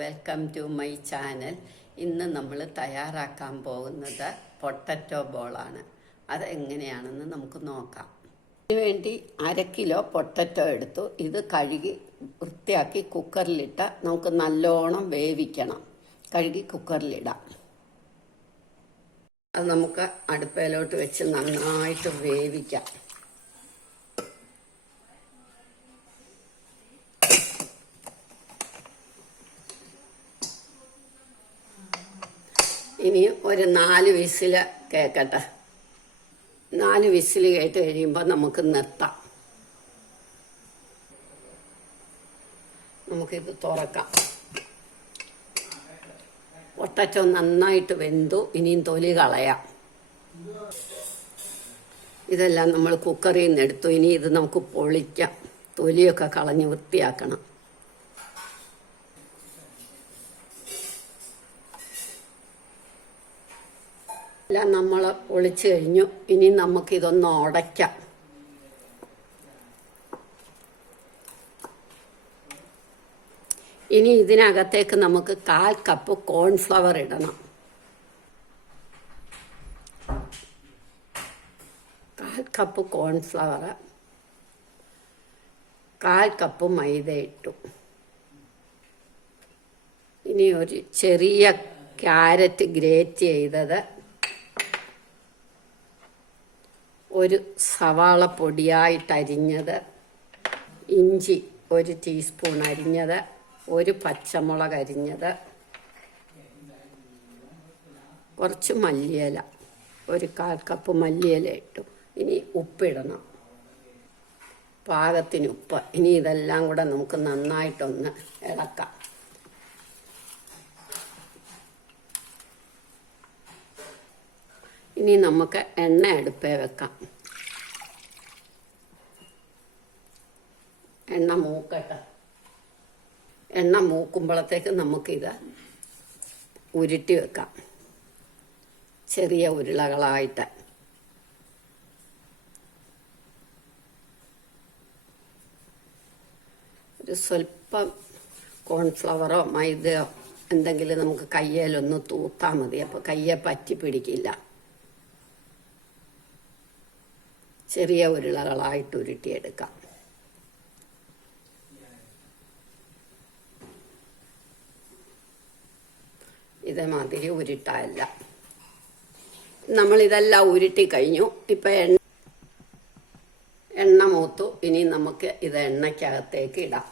Welcome to my channel. ഇന്ന് നമ്മൾ തയ്യാറാക്കാൻ പോകുന്നത് പൊട്ടറ്റോ ബോളാണ്. അത് എങ്ങനെയാണെന്ന് നമുക്ക് നോക്കാം. ഇതിനുവേണ്ടി 1/2 കിലോ പൊട്ടറ്റോ എടുത്തു. ഇത് കഴുകി വൃത്തിയാക്കി കുക്കറിലിട്ട് നമുക്ക് നല്ലോണം വേവിക്കണം. കഴുകി കുക്കറിലിടാം. അത് നമുക്ക് അടുപ്പയിലോട്ട് വെച്ച് നന്നായിട്ട് വേവിക്കാം. ഇനി ഒരു 4 വിസിൽ കേൾക്കട്ടെ. 4 വിസിൽ കേട്ട് കഴിയുമ്പോൾ നമുക്ക് നിർത്താം. നമുക്കിത് തുറക്കാം. പൊട്ടറ്റോ നന്നായിട്ട് വെന്തു. ഇനിയും തൊലി കളയാം. ഇതെല്ലാം നമ്മൾ കുക്കറിൽ നിന്ന് എടുത്തു. ഇനി ഇത് നമുക്ക് പൊളിക്കാം. തൊലിയൊക്കെ കളഞ്ഞ് വൃത്തിയാക്കണം. എല്ലാം നമ്മൾ ഒളിച്ചു കഴിഞ്ഞു. ഇനി നമുക്കിതൊന്ന് ഉടയ്ക്കാം. ഇനി ഇതിനകത്തേക്ക് നമുക്ക് 1/4 കപ്പ് കോൺഫ്ലവർ ഇടണം. 1/4 കപ്പ് കോൺഫ്ലവർ, 1/4 കപ്പ് മൈദ ഇട്ടു. ഇനി ഒരു ചെറിയ ക്യാരറ്റ് ഗ്രേറ്റ് ചെയ്തത്, ഒരു സവാള പൊടിയായിട്ട് അരിഞ്ഞത്, ഇഞ്ചി 1 ടീസ്പൂൺ അരിഞ്ഞത്, ഒരു പച്ചമുളക് അരിഞ്ഞത്, കുറച്ച് മല്ലിയില, ഒരു 1/4 കപ്പ് മല്ലിയില ഇട്ടു. ഇനി ഉപ്പിടണം, പാകത്തിന് ഉപ്പ്. ഇനി ഇതെല്ലാം കൂടെ നമുക്ക് നന്നായിട്ടൊന്ന് ഇളക്കാം. ഇനി നമുക്ക് എണ്ണ അടുപ്പേ വെക്കാം. എണ്ണ മൂക്കട്ടെ. എണ്ണ മൂക്കുമ്പോഴത്തേക്ക് നമുക്കിത് ഉരുട്ടി വെക്കാം, ചെറിയ ഉരുളകളായിട്ട്. ഒരു സ്വല്പം കോൺഫ്ലവറോ മൈദയോ എന്തെങ്കിലും നമുക്ക് കയ്യിലൊന്ന് തൂത്താൽ മതി. അപ്പോൾ കയ്യെ പറ്റി പിടിക്കില്ല. ചെറിയ ഉരുളകളായിട്ട് ഉരുട്ടിയെടുക്കാം. ഇതേമാതിരി ഉരുട്ടല്ല. നമ്മളിതെല്ലാം ഉരുട്ടി കഴിഞ്ഞു. ഇപ്പം എണ്ണ മൂത്തു. ഇനി നമുക്ക് ഇത് എണ്ണയ്ക്കകത്തേക്ക് ഇടാം.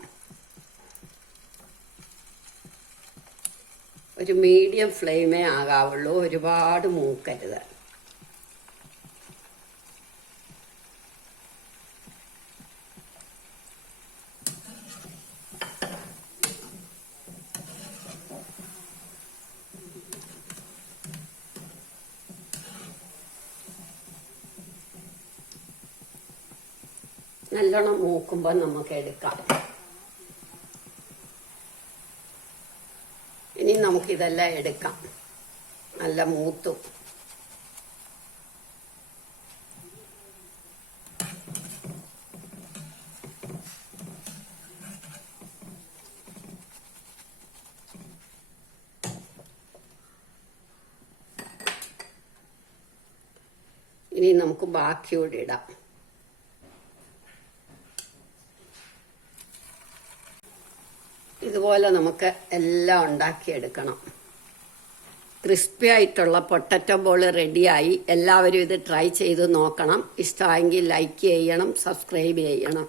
ഒരു മീഡിയം ഫ്ലെയിമേ ആകാവുള്ളൂ, ഒരുപാട് മൂക്കരുത്. നല്ലോണം മൂക്കുമ്പോൾ നമുക്ക് എടുക്കാം. ഇനി നമുക്കിതെല്ലാം എടുക്കാം. നല്ല മൂത്തു. ഇനി നമുക്ക് ബാക്കിയോടെ ഇടാം. ഇതുപോലെ നമുക്ക് എല്ലാം ഉണ്ടാക്കിയെടുക്കണം. ക്രിസ്പി ആയിട്ടുള്ള പൊട്ടറ്റോ ബോൾ റെഡിയായി. എല്ലാവരും ഇത് ട്രൈ ചെയ്ത് നോക്കണം. ഇഷ്ടമായെങ്കിൽ ലൈക്ക് ചെയ്യണം, സബ്സ്ക്രൈബ് ചെയ്യണം.